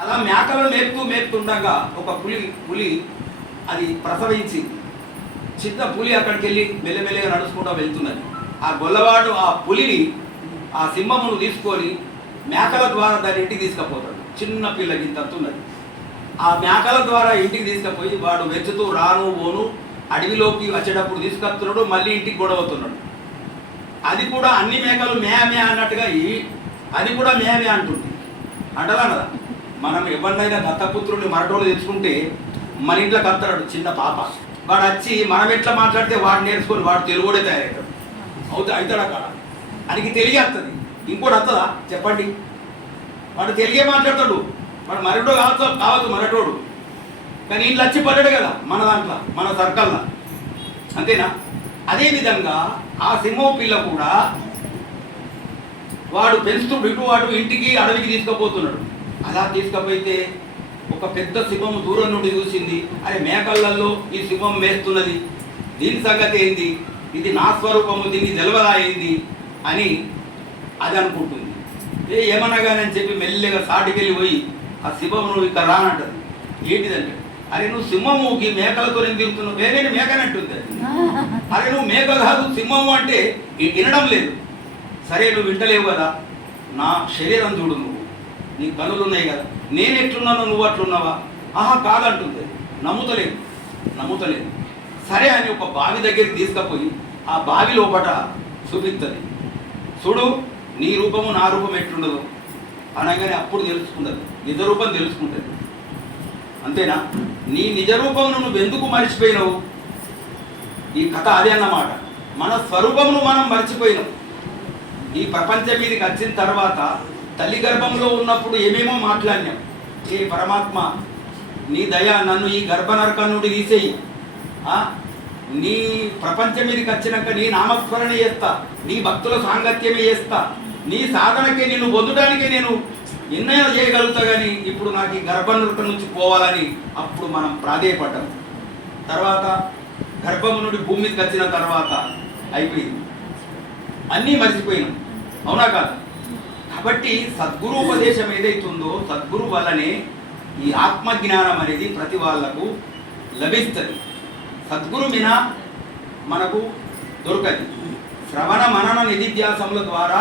అలా మేకలు మేపుతుండగా ఒక పులి అది ప్రసవించి చిన్న పులి అక్కడికి వెళ్ళి మెల్లమెల్లగా నడుచుకుంటూ వెళ్తున్నది. ఆ గొల్లవాడు ఆ పులిని ఆ సింహమును తీసుకొని మేకల ద్వారా దాని ఇంటికి తీసుకుపోతాడు. చిన్న పిల్లకి ఇంత ఉన్నది. ఆ మేకల ద్వారా ఇంటికి తీసుకుపోయి వాడు వెచ్చుతూ రాను ఓను అడవిలోకి వచ్చేటప్పుడు తీసుకొస్తున్నాడు, మళ్ళీ ఇంటికి గొడవతున్నాడు. అది కూడా అన్ని మేకలు మే అన్నట్టుగా అది కూడా మే అంటుంది. అంటదా కదా, మనం ఎవరినైనా దత్తపుత్రుని మరటోళ్ళు తెచ్చుకుంటే మన ఇంట్లో కత్తాడు చిన్న పాప, వాడు వచ్చి మనం ఎట్లా మాట్లాడితే వాడు నేర్చుకొని వాడు తెలుగుడే తయారవుతాడు. అవుతాడా కాడ అనికి తెలియస్తుంది. ఇంకోటి వస్తుందా చెప్పండి? వాడు తెలుగే మాట్లాడతాడు, వాడు మరటో కావచ్చు మరటోడు, కానీ ఇంట్లో వచ్చి పడ్డాడు కదా మన దాంట్లో మన సర్కల్లో, అంతేనా? అదేవిధంగా ఆ సింహం పిల్ల కూడా వాడు పెంచుతుడు ఇటు వాడు ఇంటికి అడవికి తీసుకుపోతున్నాడు. అలా తీసుకుపోతే ఒక పెద్ద సింహం దూరం నుండి చూసింది, అరే మేకళ్ళల్లో ఈ సింహం మేస్తున్నది, దీని సంగతి ఏంది, ఇది నా స్వరూపము, దీన్ని తెలవదా ఏంది అని అది అనుకుంటుంది. ఏమన్నా కానీ అని చెప్పి మెల్లగా సాటికెళ్ళి పోయి ఆ సింహం నువ్వు ఇక్కడ రానంటది. ఏంటిదంటే, అరే నువ్వు సింహము ఈ మేకలతో నేను తిరుగుతున్నావు, వేరే మేకనంటుంది. అరే నువ్వు మేక కాదు సింహము అంటే వినడం లేదు. సరే నువ్వు వింటలేవు కదా, నా శరీరం చూడు, నువ్వు నీ కనులు ఉన్నాయి కదా, నేను ఎట్లున్నాను నువ్వు అట్లున్నావా? ఆహా కాదంటుంది. నమ్ముతలేదు. సరే అని ఒక బావి దగ్గరికి తీసుకుపోయి ఆ బావి లోపట చూపిస్తుంది. చూడు నీ రూపము నా రూపం ఎట్లుండదు అనగానే అప్పుడు తెలుసుకుంటుంది, నిజ రూపం తెలుసుకుంటుంది. అంతేనా? నీ నిజ రూపమును నువ్వు ఎందుకు మర్చిపోయినావు? ఈ కథ అదే అన్నమాట. మన స్వరూపమును మనం మర్చిపోయినాం. ఈ ప్రపంచం మీదకి వచ్చిన తర్వాత తల్లి గర్భంలో ఉన్నప్పుడు ఏమేమో మాట్లాడినాం. ఏ పరమాత్మ నీ దయ, నన్ను ఈ గర్భనరకం నుండి తీసేయి, నీ ప్రపంచం మీదకి వచ్చినాక నీ నామస్మరణ చేస్తా, నీ భక్తుల సాంగత్యమే చేస్తా, నీ సాధనకే నేను పొందడానికే నేను నిర్ణయం చేయగలుగుతా, కానీ ఇప్పుడు నాకు ఈ గర్భనరకం నుంచి పోవాలని అప్పుడు మనం ప్రాధేయపడ్డాం. తర్వాత గర్భం నుండి భూమి మీదకి వచ్చిన తర్వాత అయిపోయింది, అన్నీ మర్చిపోయినాం. అవునా కాదు? కాబట్టి సద్గురు ఉపదేశం ఏదైతుందో సద్గురు వల్లనే ఈ ఆత్మజ్ఞానం అనేది ప్రతి వాళ్లకు లభిస్తుంది. సద్గురు మనకు దొరకదు. శ్రవణ మనన నిధిధ్యాసముల ద్వారా